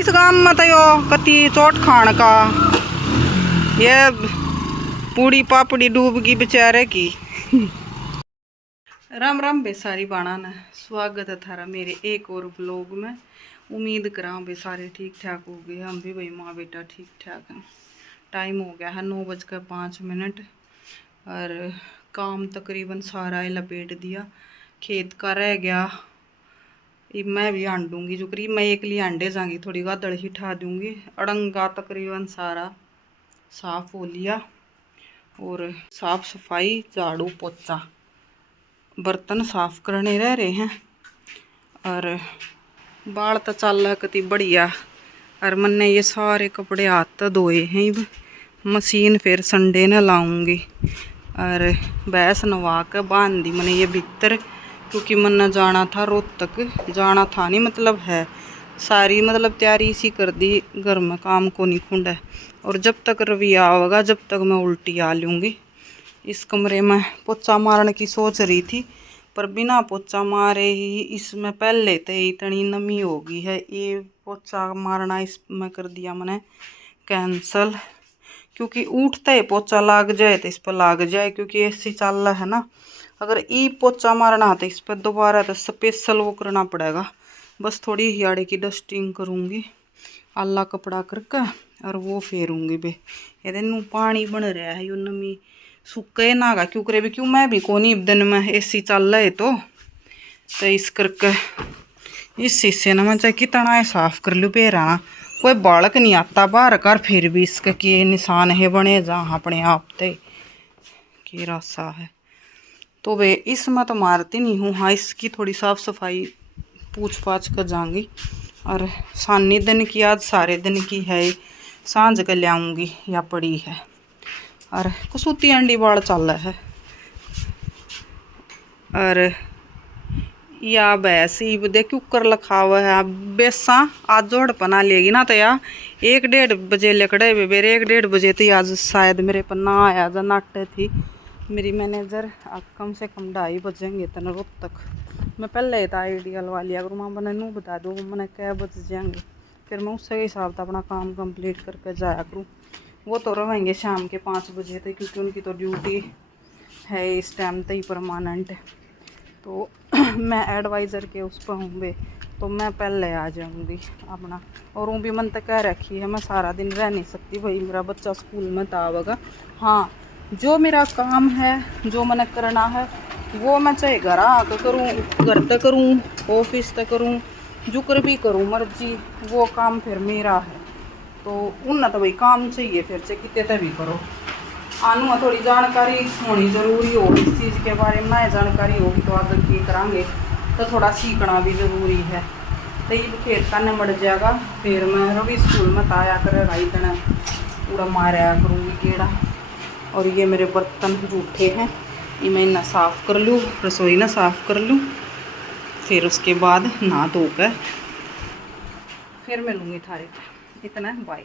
इस गांव में तो यो कति चोट खान का ये पूड़ी पापड़ी डूब गई बेचारे की। राम राम बेसारी बाणा ने स्वागत है थारा मेरे एक और व्लॉग में। उम्मीद करा बे सारे ठीक ठाक हो गए, हम भी भाई माँ बेटा ठीक ठाक हैं। टाइम हो गया है 9:05 और काम तकरीबन सारा लपेट दिया। खेत का रह गया मैं भी आंडूंगी, जो करीब मैं एक लिए आंडे जाऊंगी, थोड़ी गादड़ ही ठा दूंगी। अड़ंगा तकरीबन सारा साफ हो लिया और साफ सफाई झाड़ू पोछा बर्तन साफ करने रह रहे हैं। और बाल तो चल रहा कति बढ़िया। और मैंने ये सारे कपड़े हाथ धोए हैं, मशीन फिर संडे न लाऊंगी। और भैंस नवा के बांध दी मैंने ये भीतर, क्योंकि मैंने जाना था रोहतक। जाना था नहीं मतलब है सारी मतलब तैयारी इसी कर दी, घर में काम को नहीं खुंडा। और जब तक रविया होगा जब तक मैं उल्टी आ लूँगी। इस कमरे में पोछा मारने की सोच रही थी, पर बिना पोछा मारे ही इसमें पहले तो इतनी नमी हो गई है, ये पोछा मारना इसमें कर दिया मैंने कैंसल। क्योंकि उठते ही पोछा लाग जाए तो इस पर लाग जाए, क्योंकि ऐसी चल रहा है ना। अगर ई पोछा मारना तो इस पर दोबारा तो स्पेशल वो करना पड़ेगा। बस थोड़ी हियाड़े की डस्टिंग करूँगी आला कपड़ा करके और वो फेरूँगी बे। ये नू पानी बन रहा है, यो नमी सूखे ना गा क्यों करे भी, क्यों मैं भी कोनी दिन में एसी चल रहे तो इस करके इस शीशे ने मैं चाहे कितना है साफ कर लूँ पेराना कोई बालक नहीं आता बाहर कर, फिर भी इसका कि निशान है बने जहाँ अपने आप ते की रास्ता है। तो वे इसमें तो मारती नहीं हूँ। हाँ, इसकी थोड़ी साफ सफाई पूछ पाछ कर जाऊंगी। और सानी दिन की आज सारे दिन की है, सांझ के लाऊंगी या पड़ी है। और कसूती अंडी बाल चल है। और या बैसी दे कुकर लखा हुआ है बेसा आज जोड़ पना लेगी ना तो या 1-1:30 बजे लेकड़े बेरे 1-1:30 बजे थी आज शायद मेरे पन्ना आया जा नाटे थी मेरी मैनेजर। कम से कम 2:30 बजेंगे तन रोज तक। मैं पहले तो आइडिया लगा लिया करूँ, माँ मैंने नू बता दो मैंने क्या बज जाएंगे, फिर मैं उसके हिसाब से अपना काम कंप्लीट करके जाया करूँ। वो तो रहेंगे शाम के 5 बजे तक, क्योंकि उनकी तो ड्यूटी है इस टाइम तक ही परमानेंट। तो मैं एडवाइज़र के उस पर हूँ तो मैं पहले आ जाऊँगी अपना। और वो भी मन तक कह रखी है मैं सारा दिन रह नहीं सकती भाई, मेरा बच्चा स्कूल में तो आवेगा। हाँ, जो मेरा काम है जो मैंने करना है वो मैं चाहे घर आकर करूँ, घर तक करूँ, ऑफिस तक करूँ, जो कर भी करूँ मर्जी, वो काम फिर मेरा है। तो उन तो भाई काम चाहिए फिर चाहे कितने भी करो। आनू थोड़ी जानकारी होनी ज़रूरी हो इस चीज़ के बारे में, जानकारी होगी तो आगे की करांगे, तो थोड़ा सीखना भी ज़रूरी है। तो ये खेत का निमट जाएगा, फिर मैं रवि स्कूल में आया करेगा इतना पूरा मारा करूँगी कीड़ा। और ये मेरे बर्तन जूठे हैं, ये मैं इन्हें साफ़ कर लूँ, रसोई ना साफ़ कर लूँ, फिर उसके बाद नहा धो कर फिर मिलूँगी थारे। इतना बाय।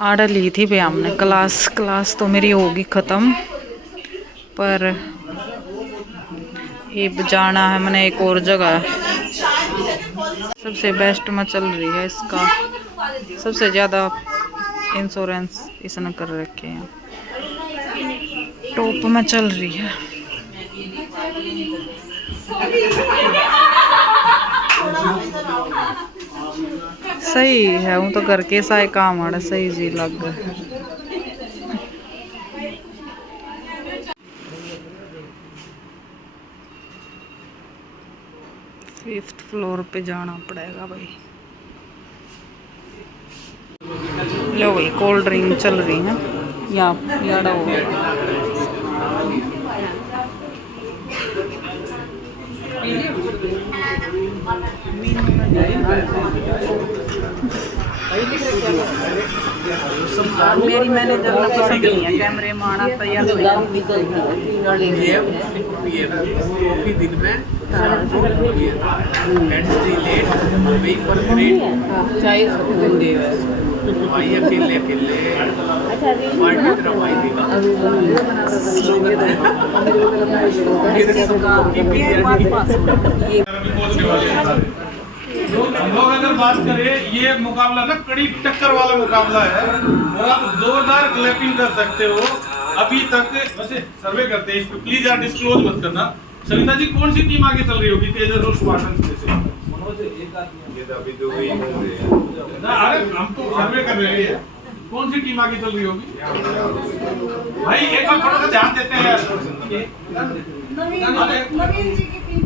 आर्डर ली थी भैया हमने क्लास तो मेरी होगी ख़त्म, पर ये जाना है मैंने एक और जगह। सबसे बेस्ट में चल रही है इसका, सबसे ज़्यादा इंश्योरेंस इसने कर रखे हैं, टॉप में चल रही है। सही है वो तो घर के सारे काम आड़ा सही जी लग गए। 5th फ्लोर पे जाना पड़ेगा भाई। लो भाई कोल्ड ड्रिंक चल रही है यहाँ याड़ा हो। मेरी मैनेजर ने पसंद नहीं है कैमरे में आना तैयार दिन में लोग अगर बात करें, ये मुकाबला ना कड़ी टक्कर वाला मुकाबला है और आप जोरदार क्लैपिंग कर सकते हो। अभी तक वैसे सर्वे करते हैं इस पे, प्लीज यार डिस्क्लोज मत करना। सरिता जी, कौन सी टीम आगे चल रही होगी तेजस और स्पार्टन्स में से? अरे हम तो सर्वे कर रहे हैं, कौन सी टीम आगे चल रही होगी भाई? एक बार थोड़ा सा ध्यान देते हैं नवीन जी की टीम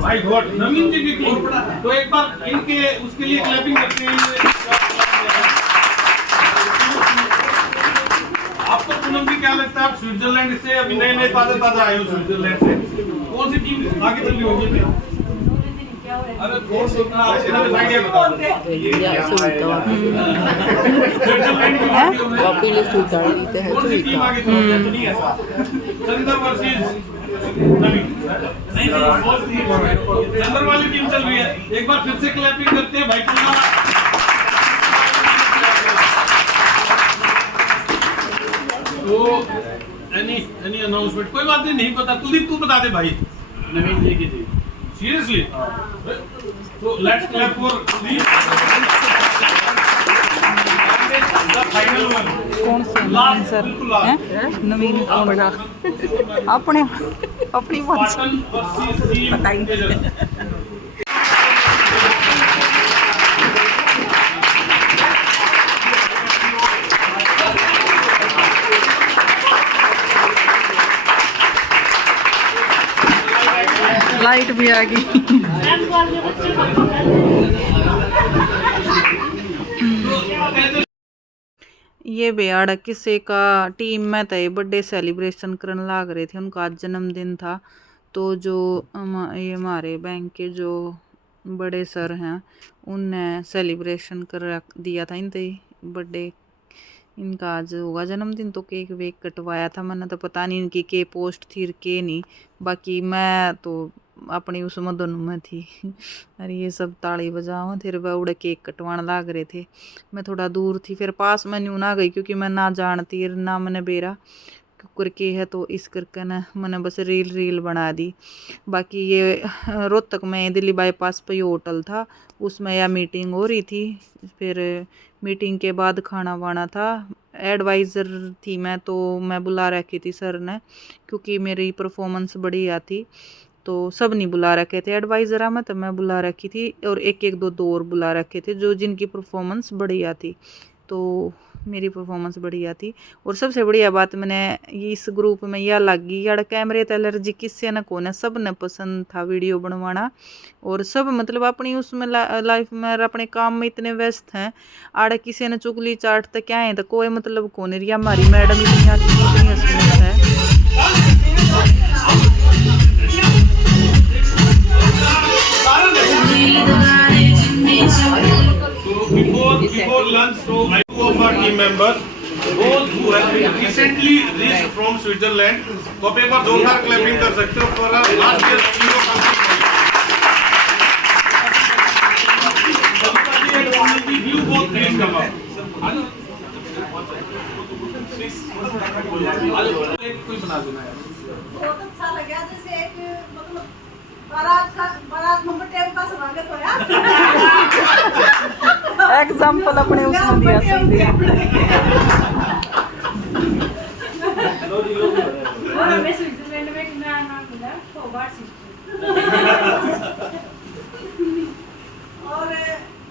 भाई। गॉड, नवीन जी की टीम, तो एक बार इनके उसके लिए क्लैपिंग करते हैं। आपको पूनम जी क्या लगता है, आप स्विट्जरलैंड से अभी नए नए ताजा आए हो स्विट्जरलैंड से, कौन सी टीम आगे चल रही होगी? अरे आइडिया बताओ। कौन सी टीम आगे चल रही है? चंदर वर्सेस नवीन, चंदर वाली टीम चल रही है। एक बार फिर से क्लैपिंग करते हैं भाई। तो एनी अनाउंसमेंट? कोई बात नहीं पता, तू बता दे भाई। नवीन जी की थी सीरियसली, तो let's clap for the final one. कौन से नवीन सर हैं? नवीन कौन? अपने अपनी स्पार्टन वर्सेस टीम तेजस। लाइट भी आ गई। ये बेयाड़ किसी का टीम में थे, बर्थडे सेलिब्रेशन करने लाग रहे थे, उनका आज जन्मदिन था। तो जो ये हमारे बैंक के जो बड़े सर हैं, उनने सेलिब्रेशन कर दिया था इनते बर्थडे। इनका आज होगा जन्मदिन, तो केक वेक कटवाया था। मैंने तो पता नहीं इनकी के पोस्ट थी के नहीं, बाकी मैं तो अपनी उस मदन में थी। अरे ये सब ताली बजावा, फिर वह उड़े केक कटवाने लाग रहे थे। मैं थोड़ा दूर थी, फिर पास में न्यू ना गई क्योंकि मैं ना जानती ना मैंने बेरा करके है, तो इस करके ना मैंने बस रील बना दी। बाकी ये रोहतक में दिल्ली बाईपास पे होटल था, उसमें यह मीटिंग हो रही थी। फिर मीटिंग के बाद खाना वाना था। एडवाइज़र थी मैं, तो मैं बुला रखी थी सर ने, क्योंकि मेरी परफॉर्मेंस बढ़िया थी। तो सब नहीं बुला रखे थे एडवाइज़र में, तो मैं बुला रखी थी, और एक दो और बुला रखे थे जो जिनकी परफॉर्मेंस बढ़िया थी। तो मेरी परफॉर्मेंस बढ़िया थी। और सबसे बढ़िया बात मैंने इस ग्रुप में यह लगी, यार कैमरे तो एलर्जी किससे न कौन है, सब ने पसंद था वीडियो बनवाना। और सब मतलब अपनी उसमें लाइफ में अपने काम में इतने व्यस्त हैं, आड़े किसी ने चुगली चाटते क्या है, तो कोई मतलब कौन है। हमारी मैडम इतनी हंसमुख है। Before lunch, so I two of our team members, those who have been recently reached from Switzerland, तो आप एक बार जोरदार क्लैपिंग कर सकते हो for our last year CEO company। You both please come up। कोई बना देना यार। बहुत अच्छा लगा, जैसे एक मतलब बारात नंबर टेबल का स्वागत होया। एग्जाम्पल अपने उसमें दिया सीधे। और हमें स्विट्जरलैंड में एक नया नाम मिला, फोगाट सिस्टर। और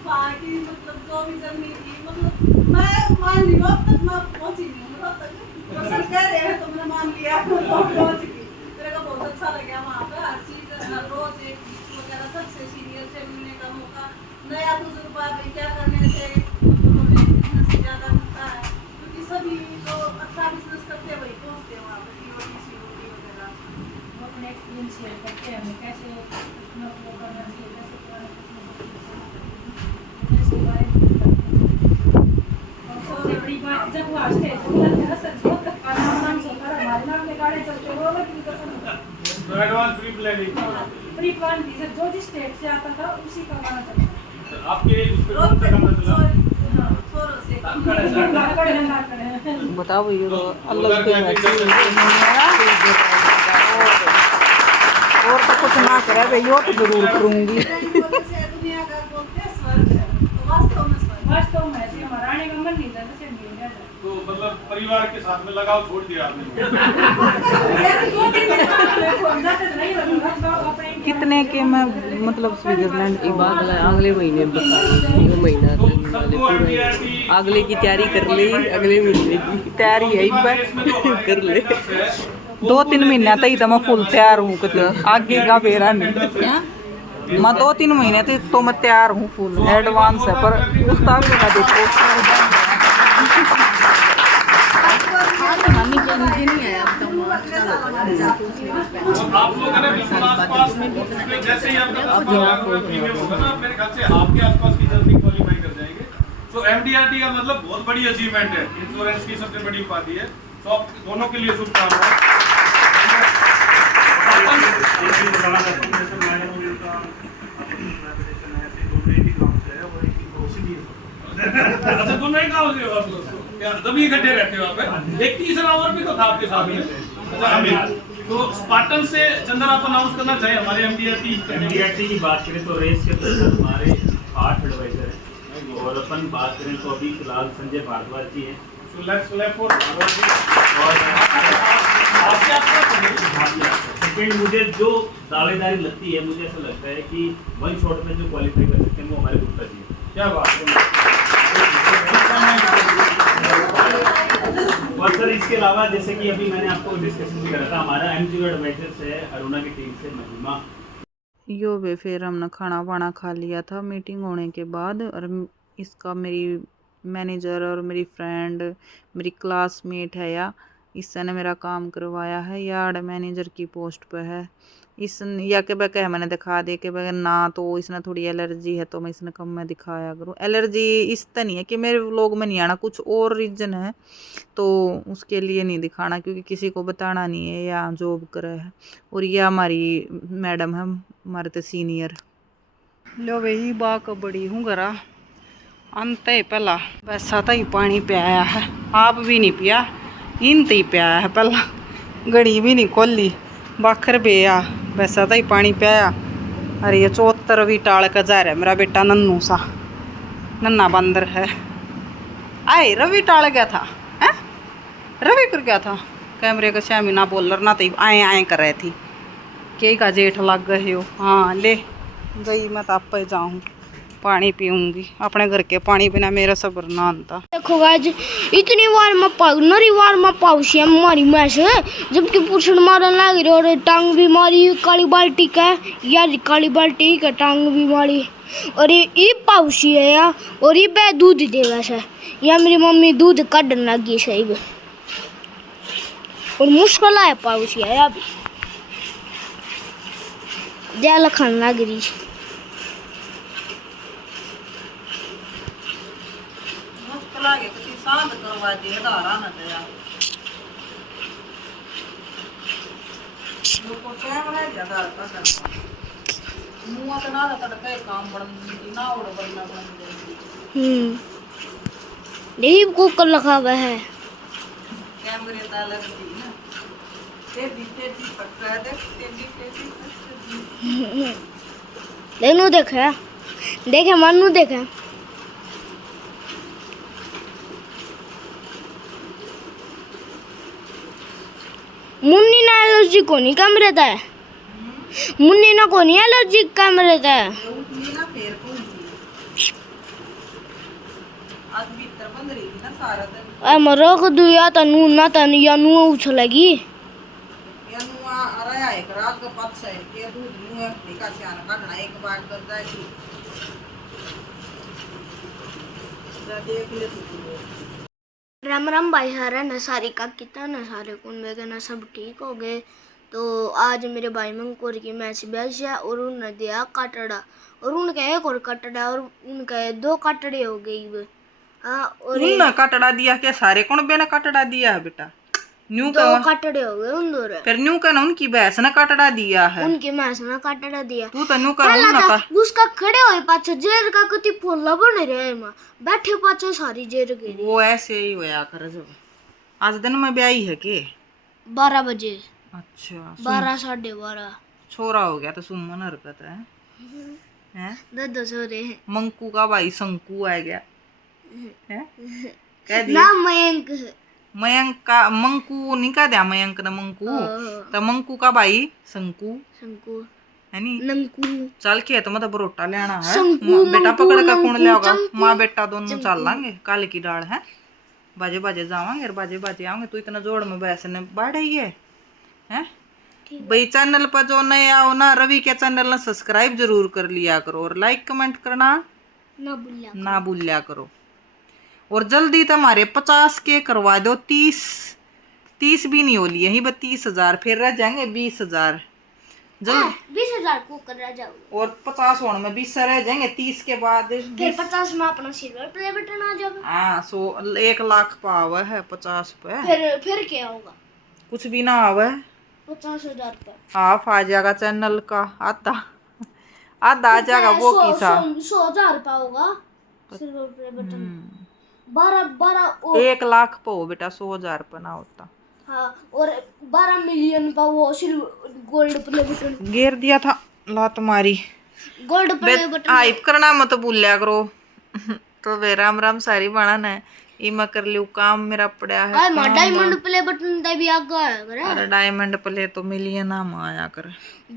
बाकी मतलब जो भी जर्नी थी, मतलब मैं मान ली अब तक मैं पहुंची नहीं हूँ, मतलब तक और सर कह रहे हैं तो मैंने मान लिया, तो पहुंच गई। मेरे को बहुत अच्छा लगा वहाँ पे, हर चीज़ रोज एक वगैरह सबसे सीनियर से मिलने का मौका, नया तजुर्बा भी क्या करने से बिजनेस ज़्यादा मिलता है, क्योंकि सभी जो अच्छा बिजनेस करते हैं वही पहुँचते हैं वहाँ पर। सीओडी वगैरह वो अपने एक्सपीरियंस शेयर करते हैं, हमें कैसे अपना वो करना चाहिए, कैसे पुराने बिजनेस के बारे में। और सबसे बड़ी बात जब वो आते हैं सर नाम सोचा हमारे नाम में गाड़ी चलते हो advance pre planning pre plan थी सर, जो जिस स्टेट से आता था उसी का गाना चलता। आपके उस पे कौन सा गाना चला? बताओ ये तो अलग और तो कुछ ना करे भाई, और तो जरूर करूँगी। वास्तव में ऐसे हमारा आने का मन नहीं था तो नहीं जाता। तो मतलब परिवार के साथ में लगाव छोड़ दिया आपने। यार 2-3 दिन में फोन जाते तो नहीं लगता अपने कितने के मैं मतलब स्विट्जरलैंड की बात अगले महीने बता महीना तो सबको MDRT अगले की तैयारी कर ली, अगले महीने की तैयारी है देश में तो हमारे कर ले। तरफ से है। 2-3 महीने तक तो मैं फुल तैयार हूँ कितना आगे का फेरा नहीं। मैं 2-3 महीने तक तो मैं तैयार हूँ फुल एडवांस है पर उसका भी का देखो आप लोग है ना बिल्कुल आसपास में जैसे ही आपका प्रीमियम होगा ना मेरे ख्याल से आपके आसपास की जल्दी क्वालीफाई कर जाएंगे। तो MDRT का मतलब बहुत बड़ी अचीवमेंट है, इंश्योरेंस की सबसे बड़ी उपाधि है। तो आप दोनों के लिए शुभकामनाएं। अच्छा दोनों ही गाँव से हो आप लोग? क्या तभी इकट्ठे रहते हो आप हैं? एक तीसरा और भी तो था आपके साथ में। अच्छा अमित, तो स्पार्टन से चंदन आप अनाउंस करना चाहिए हमारे MDRT की बात करें तो रेस के तहत हमारे 8 एडवाइजर हैं और अपन बात करें तो अभी फिलहाल संजय भारद्वाज जी हैं सेकेंड मुझे जो दावेदारी लगती है, मुझे ऐसा लगता है कि वन शॉट में जो क्वालिफाई कर सकते हैं वो हमारे गुप्ता जी हैं। क्या बात है। और सर इसके अलावा जैसे कि अभी मैंने आपको डिस्कशन भी करा था, हमारा MGO एडवाइजर्स है अरुणा की टीम से महिमा। यो बे फिर हमने खाना वाना खा लिया था मीटिंग होने के बाद और इसका मेरी मैनेजर और मेरी फ्रेंड मेरी क्लासमेट है या इसने मेरा काम करवाया है यार्ड मैनेजर की पोस्ट पे है। इस या के बे कह मैंने दिखा दे के बे ना तो इसने थोड़ी एलर्जी है तो मैं इसने कम में दिखाया करूँ। एलर्जी इस तरह नहीं है कि मेरे लोग में नहीं आना, कुछ और रीजन है तो उसके लिए नहीं दिखाना क्योंकि किसी को बताना नहीं है या जॉब करे है। और ये हमारी मैडम है हमारे तो सीनियर। लो वही बाक बड़ी हूँ घरा अंत है पहला वैसा तो ही पानी पियाया है, आप भी नहीं पिया इन तो ही पियाया है पहला घड़ी भी नहीं खोली बाखर बेया वैसा तो ही पानी पियाया। अरे ये 74वीं टाल का जा रहा है मेरा बेटा नन्नू सा नन्ना बंदर है। आए रवि टाल गया था है रवि कर गया था कैमरे का श्यामी ना बोलर ना तो आए आए कर रहे थी के का जेठ लग गए हो। हाँ ले गई मैं तो आप जाऊँ पानी पीऊँगी अपने घर के पानी बिना मेरा सब्र ना आता। देखो गाइस इतनी बार मैं पाऊ नरी बार मैं पाऊसी मारी मैं से जबकि पुछड़ मारन लग रही और टांग भी मारी काली बाल्टी का यार काली बाल्टी का टांग भी मारी और ये पाऊसी है यार और ये बे दूध देगा से या मेरी मम्मी दूध काटने लगी सही में और मुश्किल है पाऊसी है अभी जाल खाने लग रही शांत करवा दिए धारा न दया लोको कैमरा ज्यादा आता करता मुंह तो ना तड़का काम बड़ ना उड़ बनना बन यही कुकर लगा हुआ है कैमरे दा लगती ना तेजी पक्का है देख तेजी लेनु देखे देखे मनु देखे मुन्नी ना एलर्जी कोनी कैमरे दा है मुन्नी ना कोनी एलर्जी कैमरे दा है उठनी ना फेर पहुंची आज भीतर बंद रही थी ना सारा दिन ए मरक दुया तनु ना तन या नु उछलेगी या नुआ अरे आए रात का पत से के दूध नु है टिका छान काटना एक बार कर जाए थी जा देख ले तू राम राम भाई सारा न सारी का कितना न सारे कौन में न सब ठीक हो गए। तो आज मेरे भाई मंकोर की मैच बैच है और उन्होंने दिया काटड़ा और उनका एक और काटड़ा और उनका 2 काटड़े हो गई वो। हाँ और उन काटड़ा दिया के सारे कौन बेना काटड़ा दिया है बेटा न्यू 2 काटड़े हो गए उन दोरे फिर न्यू का ना उनकी भैंस ने काटड़ा दिया है उनकी मैच ने काटड़ा दिया तू तो न्यू का ना का उसका खड़े हुए पाछे जेर का कति फोला बन रहे मां बैठे पाछे सारी जेर गई वो ऐसे ही होया कर जब आज दिन में ब्याही है के 12 बजे अच्छा 12 12:30 छोरा हो गया तो सुमन हरकत है हैं दो सो रहे हैं मंकू का भाई शंकु आ गया है कह दिया नाम मयंक है। मयंक का मंकू नहीं कह दिया मयंक ने मंकू तो मंकू का भाई शंकू शंकू है नी नंकू चल खेत में तो बरोटा लेना है शंकू, बेटा मंकू, पकड़ कर कौन नंकू, ले आओगा चंकू, माँ बेटा दोनों चल लांगे काले की डाल है बाजे बाजे जावांगे और बाजे बाजे आएंगे तू इतना जोड़ में बैसने बैठ ही है भाई चैनल पर जो नए आओ ना रवि के चैनल ने सब्सक्राइब जरूर कर लिया करो और लाइक कमेंट करना ना भूलिया करो और जल्दी तुम्हारे 50 के करवा दो 30 भी नहीं हो लिए यही 32,000 फिर रह जाएंगे 20,000 जल्द 20,000 को कर जाओ और 50 होने में 20 रह जाएंगे 30 के बाद फिर 50 में अपना सिल्वर प्ले बटन आ जाएगा। हाँ 1 लाख पावा है 50 पे फिर क्या होगा? कुछ भी ना आवे 50,000 पर हाफ आ जाएगा चैनल का आधा आ जाएगा वो किसा 100,000 का होगा सिल्वर प्ले बटन 12 1 लाख पे हो बेटा 100,000 पे ना होता हाँ और 12 मिलियन का वो सिल्वर गोल्ड प्ले बटन घेर दिया था लात मारी गोल्ड प्ले बटन हाइप करना मत भूलिया करो तो वे राम राम सारी बनाना है इमा कर लियो काम मेरा पड़ा है हाय मां डायमंड प्ले बटन दे भी आगे आया करे अरे डायमंड प्ले तो मिलियन हम आया कर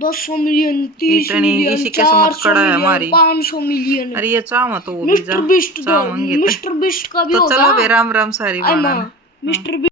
200 मिलियन 30 इतनी मिलियन इसी किस्मत 400 कड़ा है मिलियन हमारी 500 मिलियन अरे ये चाह तो वो भी जा मिस्टर बिस्ट चाहेंगे मिस्टर बिस्ट का भी तो होगा। चलो वे राम राम सारी हाय बनाना मां मिस्टर